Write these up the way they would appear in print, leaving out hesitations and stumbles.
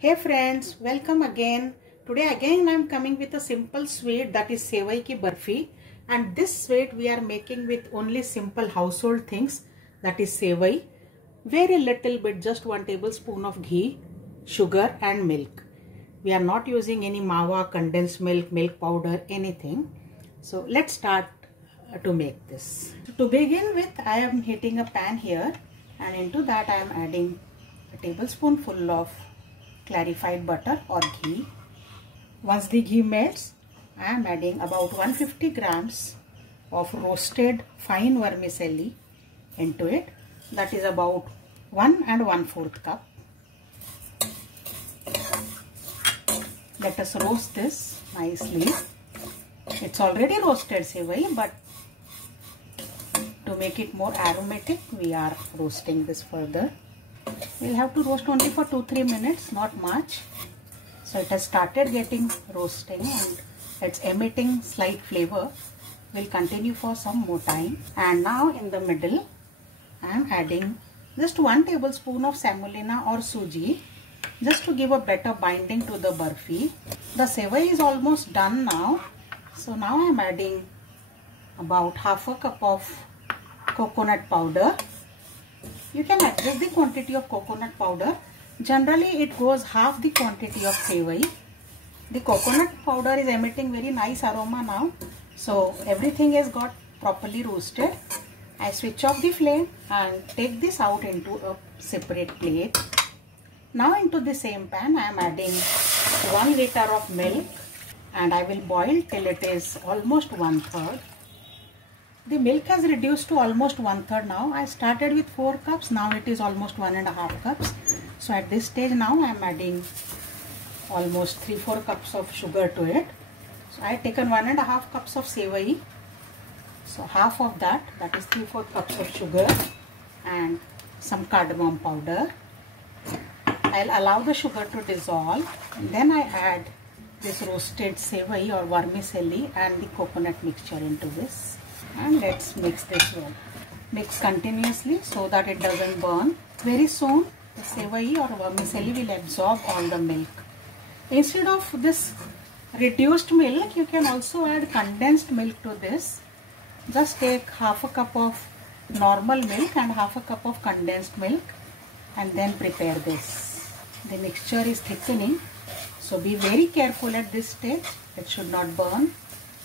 Hey friends, welcome again. Today again I am coming with a simple sweet, that is sevai ki barfi, and this sweet we are making with only simple household things, that is sevai, very little bit, just 1 tablespoon of ghee, sugar and milk. We are not using any mawa, condensed milk, milk powder, anything. So let's start to make this. To begin with, I am heating a pan here, and into that I am adding a tablespoonful of clarified butter or ghee. Once the ghee melts, I am adding about 150 grams of roasted fine vermicelli into it. That is about 1 1/4 cup. Let us roast this nicely. It's already roasted sevai, but to make it more aromatic, we are roasting this further. We'll have to roast only for 2-3 minutes, not much. So it has started getting roasting and it's emitting slight flavor. We'll continue for some more time. And now in the middle, I am adding just 1 tablespoon of semolina or suji, just to give a better binding to the barfi. The sevai is almost done now. So now I am adding about half a cup of coconut powder. You can adjust the quantity of coconut powder. Generally it goes half the quantity of sevai. The coconut powder is emitting very nice aroma now. So everything has got properly roasted. I switch off the flame and take this out into a separate plate. Now into the same pan I am adding 1 liter of milk, and I will boil till it is almost 1/3. The milk has reduced to almost 1/3 now. I started with 4 cups. Now it is almost 1 1/2 cups. So at this stage now I am adding almost 3-4 cups of sugar to it. So I have taken 1 1/2 cups of sevai. So half of that, that is 3/4 cups of sugar and some cardamom powder. I'll allow the sugar to dissolve, and then I add this roasted sevai or vermicelli and the coconut mixture into this. And let's mix this well. Mix continuously so that it doesn't burn. Very soon the sevai or vermicelli will absorb all the milk. Instead of this reduced milk, you can also add condensed milk to this. Just take half a cup of normal milk and half a cup of condensed milk and then prepare this. The mixture is thickening, so be very careful at this stage. It should not burn.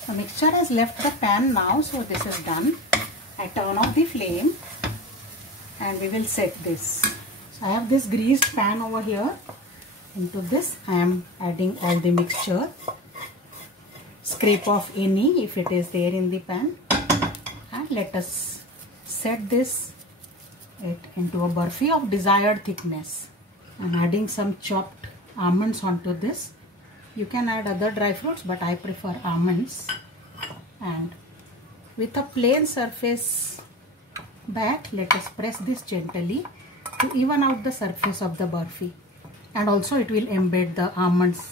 The mixture has left the pan now, so this is done. I turn off the flame and we will set this. So I have this greased pan over here. Into this I am adding all the mixture. Scrape off any if it is there in the pan, and let us set this into a barfi of desired thickness. I am adding some chopped almonds onto this. You can add other dry fruits, but I prefer almonds. And with a plain surface bat, let us press this gently to even out the surface of the barfi. And also it will embed the almonds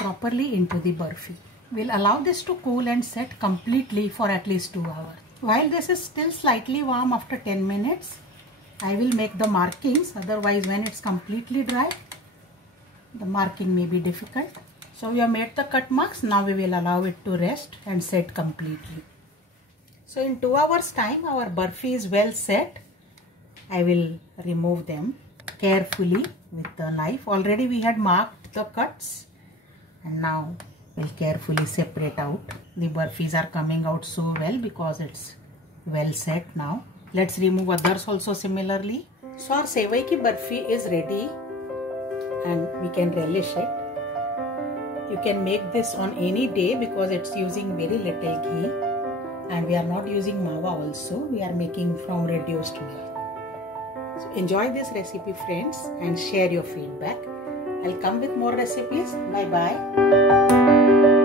properly into the barfi. We'll allow this to cool and set completely for at least 2 hours. While this is still slightly warm after 10 minutes, I will make the markings. Otherwise, when it's completely dry, the marking may be difficult. So we have made the cut marks. Now we will allow it to rest and set completely. So in 2 hours time, our barfi is well set. I will remove them carefully with the knife. Already we had marked the cuts, and now we'll carefully separate out. The barfis are coming out so well because it's well set now. Let's remove others also similarly. So our sevai ki barfi is ready and we can relish it. You can make this on any day because it's using very little ghee, and we are not using mawa also. We are making from reduced milk. So enjoy this recipe friends and share your feedback. I'll come with more recipes. Bye bye.